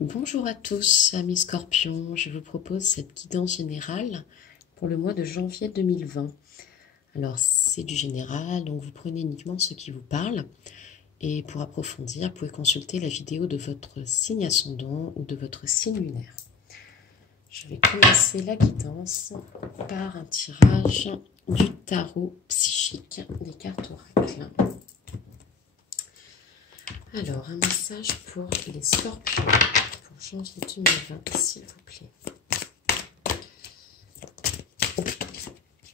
Bonjour à tous, amis Scorpions. Je vous propose cette guidance générale pour le mois de janvier 2020. Alors, c'est du général, donc vous prenez uniquement ce qui vous parle. Et pour approfondir, vous pouvez consulter la vidéo de votre signe ascendant ou de votre signe lunaire. Je vais commencer la guidance par un tirage du tarot psychique des cartes oracles. Alors, un message pour les Scorpions pour janvier 2020, s'il vous plaît.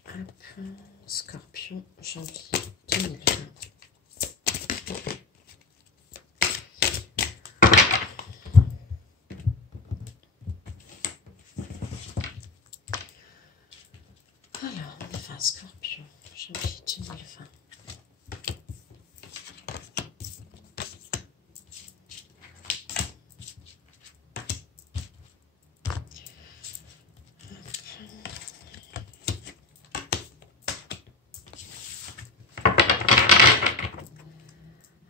Hop, Scorpion, janvier 2020. Alors, on va Scorpion, janvier 2020.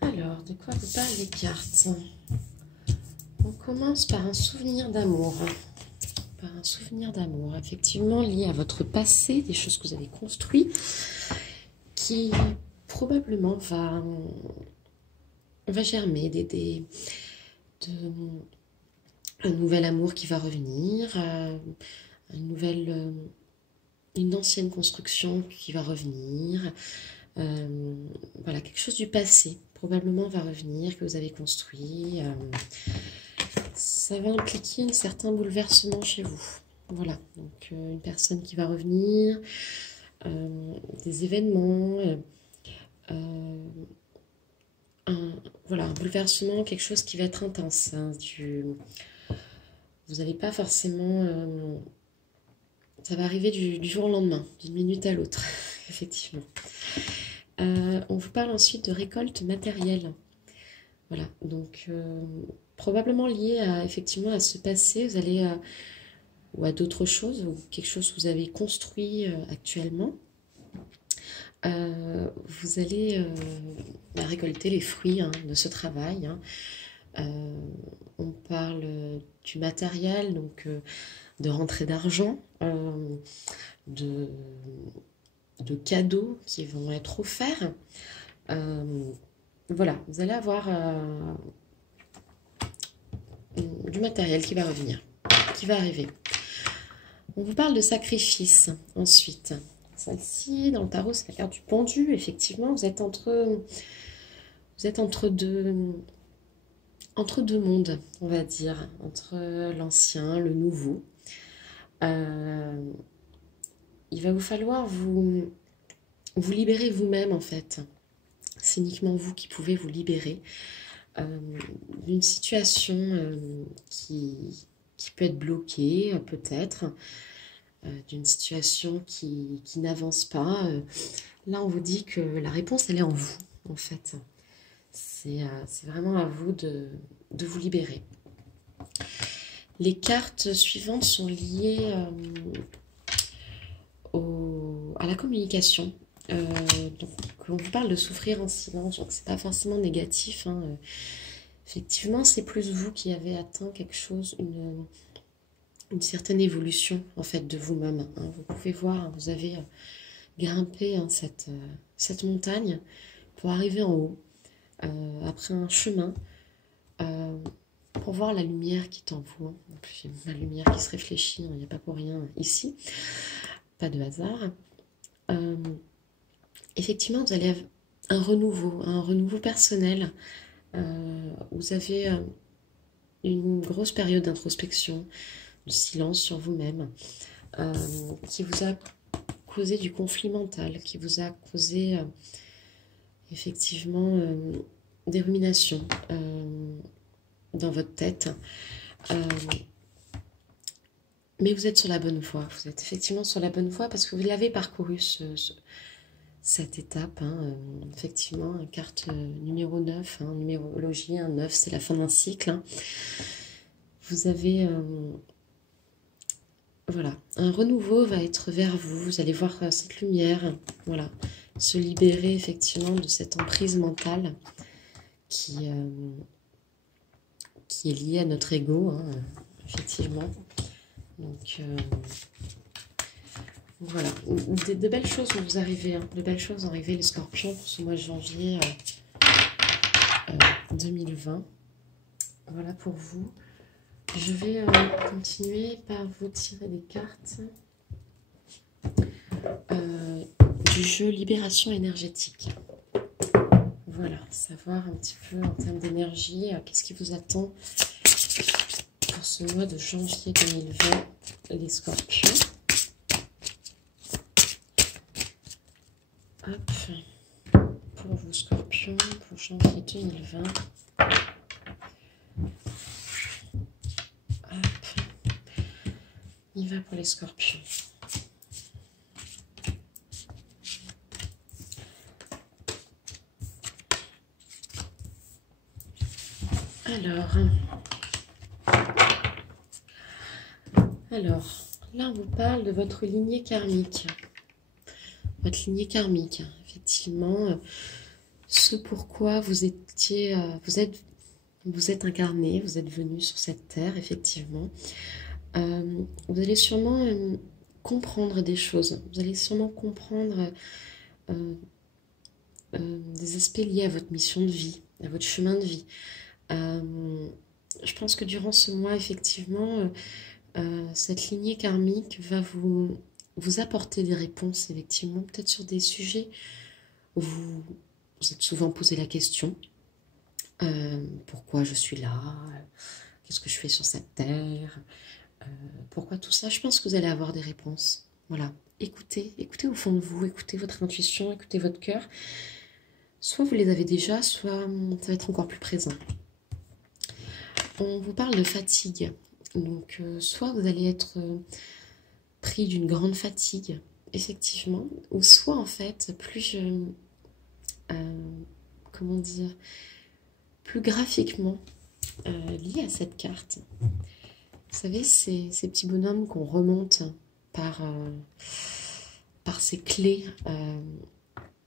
Alors, de quoi vous parlent les cartes? On commence par un souvenir d'amour. Par un souvenir d'amour, effectivement lié à votre passé, des choses que vous avez construites, qui probablement va germer un nouvel amour qui va revenir, une ancienne construction qui va revenir. Voilà, quelque chose du passé probablement va revenir, que vous avez construit. Ça va impliquer un certain bouleversement chez vous. Voilà, donc une personne qui va revenir, des événements, voilà, un bouleversement, quelque chose qui va être intense. Hein, vous n'allez pas forcément... ça va arriver du jour au lendemain, d'une minute à l'autre, effectivement. On vous parle ensuite de récolte matérielle. Voilà, donc probablement lié effectivement à ce passé, vous allez... ou à d'autres choses, ou quelque chose que vous avez construit actuellement, vous allez récolter les fruits de ce travail. On parle du matériel, donc de rentrée d'argent, de cadeaux qui vont être offerts. Voilà, vous allez avoir du matériel qui va revenir, qui va arriver. On vous parle de sacrifice ensuite. Celle-ci, dans le tarot, c'est la carte du pendu. Effectivement, vous êtes entre deux mondes, on va dire, entre l'ancien, le nouveau. Il va vous falloir vous libérer vous-même, en fait. C'est uniquement vous qui pouvez vous libérer d'une situation qui peut être bloquée, peut-être, d'une situation qui n'avance pas. Là, on vous dit que la réponse, elle est en vous, en fait. C'est vraiment à vous de vous libérer. Les cartes suivantes sont liées à la communication. Donc, on vous parle de souffrir en silence, donc c'est pas forcément négatif. Hein. Effectivement, c'est plus vous qui avez atteint quelque chose, une certaine évolution en fait de vous-même. Hein. Vous pouvez voir, vous avez grimpé cette montagne pour arriver en haut, après un chemin, pour voir la lumière qui est en vous. Hein. J'ai ma lumière qui se réfléchit, il n'y a pas pour rien ici, pas de hasard. Effectivement, vous allez avoir un renouveau personnel. Vous avez une grosse période d'introspection, de silence sur vous-même, qui vous a causé du conflit mental, qui vous a causé effectivement des ruminations dans votre tête. Mais vous êtes sur la bonne voie, vous êtes effectivement sur la bonne voie parce que vous l'avez parcouru cette étape. Hein. Effectivement, carte numéro 9, hein, numérologie, 9, c'est la fin d'un cycle. Hein. Vous avez... voilà, un renouveau va être vers vous, vous allez voir cette lumière, voilà, se libérer effectivement de cette emprise mentale qui qui est lié à notre ego, hein, effectivement. Donc, voilà. De belles choses vont vous arriver, hein. De belles choses vont arriver, les scorpions, pour ce mois de janvier 2020. Voilà pour vous. Je vais continuer par vous tirer des cartes du jeu Libération énergétique. Voilà, savoir un petit peu en termes d'énergie, qu'est-ce qui vous attend pour ce mois de janvier 2020, les scorpions. Hop, pour vous scorpions, pour janvier 2020. Hop, il va pour les scorpions. Alors, là on vous parle de votre lignée karmique. Votre lignée karmique, effectivement, ce pourquoi vous étiez, vous êtes incarné, vous êtes venu sur cette terre, effectivement. Vous allez sûrement comprendre des choses, vous allez sûrement comprendre des aspects liés à votre mission de vie, à votre chemin de vie. Je pense que durant ce mois, effectivement, cette lignée karmique va vous apporter des réponses, effectivement, peut-être sur des sujets où vous êtes souvent posé la question. Pourquoi je suis là? Qu'est-ce que je fais sur cette terre? Pourquoi tout ça? Je pense que vous allez avoir des réponses. Voilà, écoutez au fond de vous, écoutez votre intuition, écoutez votre cœur. Soit vous les avez déjà, soit ça va être encore plus présent. On vous parle de fatigue. Donc, soit vous allez être pris d'une grande fatigue, effectivement, ou soit, en fait, plus, comment dire, plus graphiquement lié à cette carte. Vous savez, ces petits bonhommes qu'on remonte par ces clés.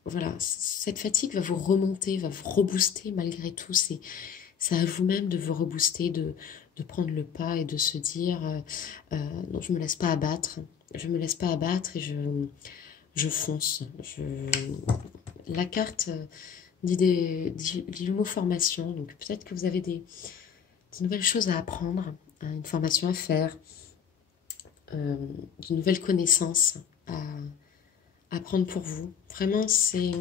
Voilà, cette fatigue va vous remonter, va vous rebooster malgré tout. C'est à vous-même de vous rebooster, de prendre le pas et de se dire non, je ne me laisse pas abattre. Je me laisse pas abattre et je fonce. La carte dit le mot formation. Donc peut-être que vous avez des nouvelles choses à apprendre, une formation à faire, de nouvelles connaissances à apprendre pour vous. Vraiment, c'est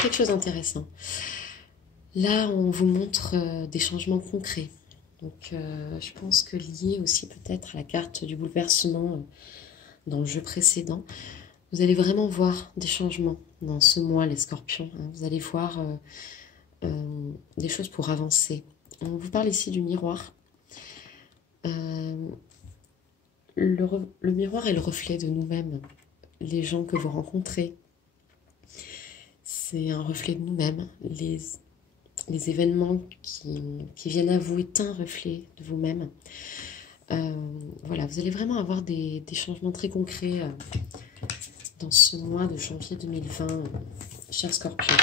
quelque chose d'intéressant. Là, on vous montre des changements concrets. Donc, je pense que lié aussi peut-être à la carte du bouleversement dans le jeu précédent, vous allez vraiment voir des changements dans ce mois, les scorpions. Hein. Vous allez voir des choses pour avancer. On vous parle ici du miroir. Le miroir est le reflet de nous-mêmes. Les gens que vous rencontrez, c'est un reflet de nous-mêmes. Les événements qui viennent à vous est un reflet de vous-même. Voilà, vous allez vraiment avoir des changements très concrets dans ce mois de janvier 2020, chers scorpions.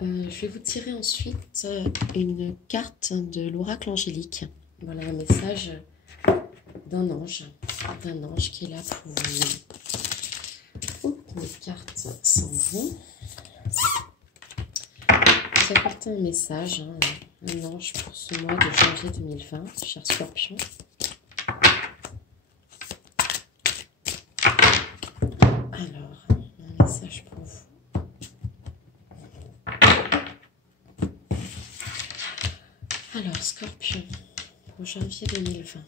Je vais vous tirer ensuite une carte de l'oracle angélique. Voilà un message d'un ange qui est là pour vous. Oups, mes cartes s'en vont. Vous apportez un message, hein, un ange pour ce mois de janvier 2020, chers scorpions. Alors, un message pour vous. Alors, scorpion, pour janvier 2020.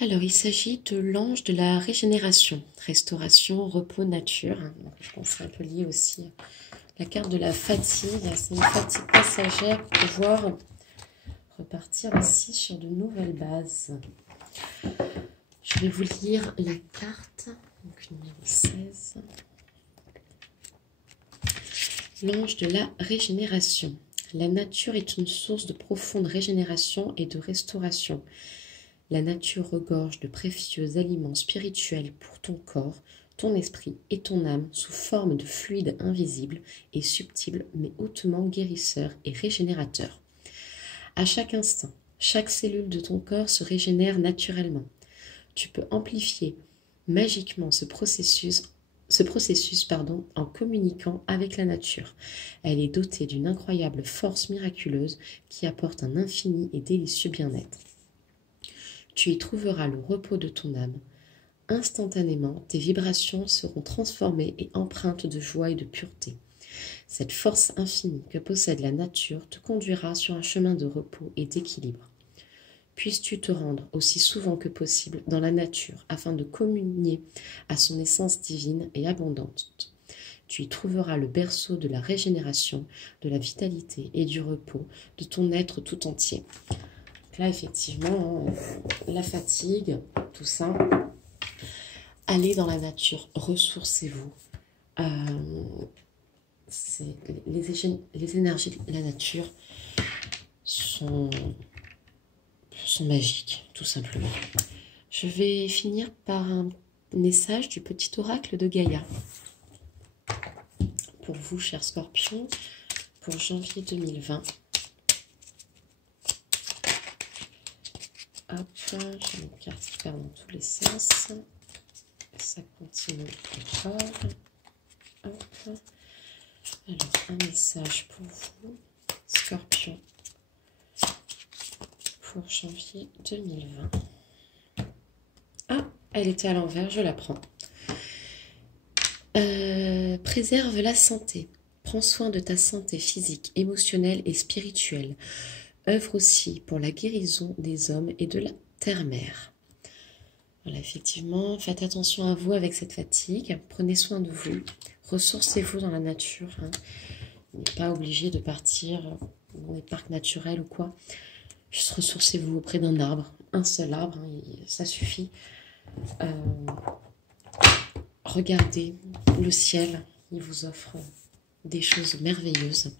Alors, il s'agit de l'ange de la régénération, restauration, repos, nature. Donc, je pense que c'est un peu lié aussi à la carte de la fatigue. C'est une fatigue passagère pour pouvoir repartir ici sur de nouvelles bases. Je vais vous lire la carte, donc numéro 16. L'ange de la régénération. La nature est une source de profonde régénération et de restauration. La nature regorge de précieux aliments spirituels pour ton corps, ton esprit et ton âme sous forme de fluide invisible et subtil, mais hautement guérisseur et régénérateur. À chaque instant, chaque cellule de ton corps se régénère naturellement. Tu peux amplifier magiquement ce processus en communiquant avec la nature. Elle est dotée d'une incroyable force miraculeuse qui apporte un infini et délicieux bien-être. Tu y trouveras le repos de ton âme. Instantanément, tes vibrations seront transformées et empreintes de joie et de pureté. Cette force infinie que possède la nature te conduira sur un chemin de repos et d'équilibre. Puisses-tu te rendre aussi souvent que possible dans la nature afin de communier à son essence divine et abondante. Tu y trouveras le berceau de la régénération, de la vitalité et du repos de ton être tout entier. Donc là, effectivement, la fatigue, tout ça, allez dans la nature, ressourcez-vous. Les énergies de la nature sont magiques, tout simplement. Je vais finir par un message du petit oracle de Gaïa. Pour vous, chers scorpions, pour janvier 2020. Hop, j'ai une carte qui part dans tous les sens. Ça continue encore. Hop. Alors, un message pour vous, scorpion, pour janvier 2020. Ah, elle était à l'envers, je la prends. Préserve la santé. Prends soin de ta santé physique, émotionnelle et spirituelle. Œuvre aussi pour la guérison des hommes et de la terre-mère. Voilà, effectivement, faites attention à vous avec cette fatigue. Prenez soin de vous. Ressourcez-vous dans la nature. Hein. Vous n'êtes pas obligé de partir dans les parcs naturels ou quoi. Juste ressourcez-vous auprès d'un arbre. Un seul arbre, hein, ça suffit. Regardez le ciel. Il vous offre des choses merveilleuses.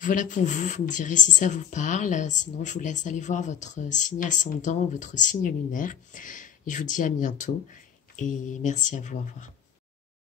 Voilà pour vous. Vous me direz si ça vous parle. Sinon, je vous laisse aller voir votre signe ascendant, votre signe lunaire. Et je vous dis à bientôt. Et merci à vous. Au revoir.